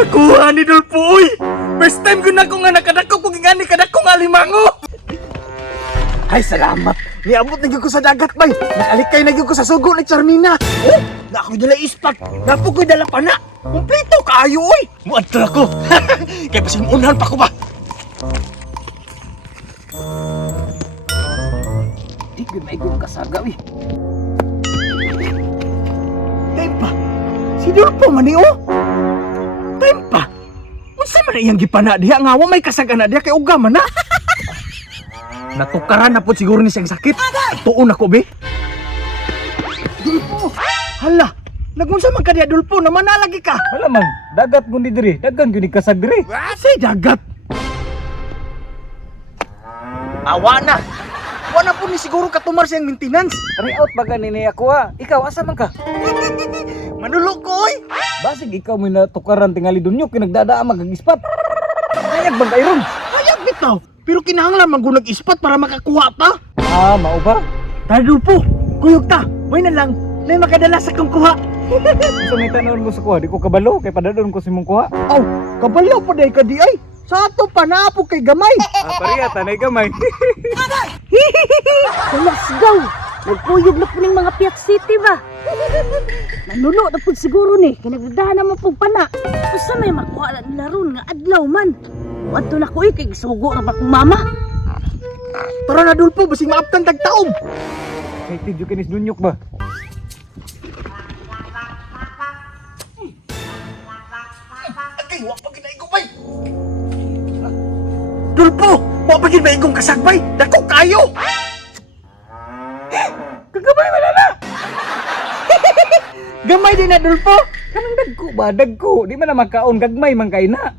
Nakuha ni Dulpo, uy! First time ko na ko nga nakadako kung ingani kadako nga limango! Ay, salamat! Niabot na gyud ko sa dagat, bay! Nakalikay na gyud ko sa sugo ni Charmina! Oh! Na ako'y dala ispat! Napo ko'y dala pa na! Kumplito kaayo, uy! Muadto ako! Kaya pasimunan pa ko ba? Di ko maigong kasaga, uy! Time pa! Si Dulpo man ni, oh! Time pa! Unsa man na iyang gipana diha nga wa may kasagan na diha kay uga man na. Natukaran na po siguro ni siyang sakit. Tuon ako be. Dulpo. Hala, nagunsa man ka diha Dulpo naman nalagi ka. Wala man, dagat gundi diri, dagan gyud kasag diri. Say dagat. Awa na. Wala po ni siguro katumar siyang maintenance. Carry out baga ni ako ha. Ikaw asa man ka? Manulok ko oy. Basig ikaw may natukaran tingali dunyok kinagdadaa mag-ispat. Hayag bang kayron? Hayag bitaw. Pero kinahanglan maggunag ispat para makakuha ta. Ah, mao ba? Tara Dulpo, kuyog ta. May na lang. May makadala sa kong kuha. Sa may tanon mo sa kuha, di ko kabalo kay padadon ko si mong kuha. Aw, kabalaw pa day ka di ay. Sa ato pa na po kay gamay. Ah, pariya tanay gamay. Let's go! Nagpuyog na po ng mga Piat City ba? Nanuno na po siguro ni, kinagdahan naman po pana. Basta may makuha na nila ron nga adlaw man. Wadto na ko kay sugo na ba kong mama? Tara na Dulpo, basing maaptan tagtaom. Kay tidyo kinis dunyok ba? Akay, wak pa ginaigupay. Dulpo, wak pa ginaigong kasagbay. Dako kayo. Kagamay wala na. Gamay din na Dulpo. Kanang dagko ba? Dagko. Di man na magkaon gagmay man kay na.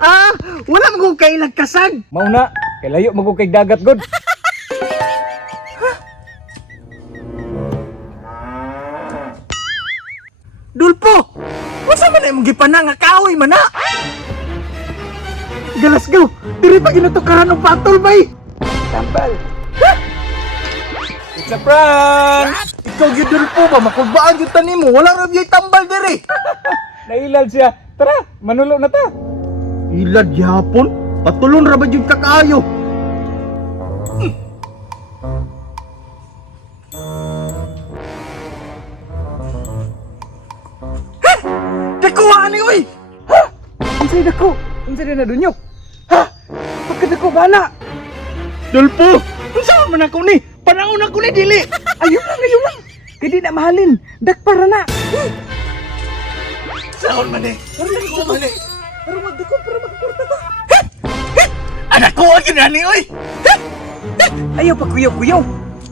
Ah, wala mo kong kailag kasag. Mao na, kay layo magug kay dagat god. Dulpo, wasa man na imong gipana nga kaoy man na. Galas go, diri pa ginutukaran og patol bay. Tambal. It's a prank. Ikaw gyud Dulpo ba makugbaan gyud ta nimo, wala ra gyud tambal diri. Nailal siya. Tara, manulo na ta. Ilad yapon, patulon ra ba jud ka kaayo? Dakuha ni uy! Unsay dako? Unsay na dunyok? Ha? Pagkadako bana. Dulpo, unsa man ako ni? Panahon ako ni dili. Ayun lang. Kay di na mahalin. Dakpara na. Saan man eh? Parang ko man eh. Pero magdako para makaporta ta. Anak ko ang ginani uy! Ayaw pa kuyaw-kuyaw.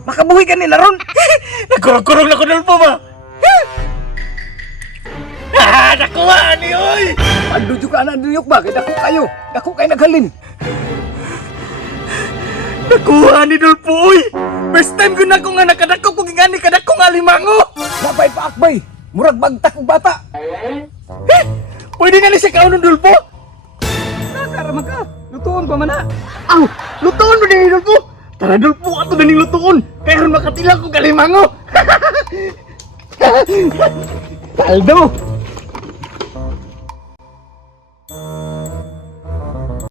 Makabuhi ka nila ron. Nagkurong-kurong na ko Dulpo ba? Nakuha ni uy! Pagdujo ka na dunyok ba? Kay dako kayo. Dako kay naghalin. Nakuha ni Dulpo uy! First time ko na ko nga nakadako kung ingani kadako nga limango! Napay pa akbay. Murag bagtak og bata. Pwede na ni siya kaon ng Dulpo? Nakaraman ka. Lutuon pa man na. Aw! Lutuon mo din Dulpo! Tara Dulpo, ato na ning lutuon! Kaya ron makatilang ko kalimango! Kaldo!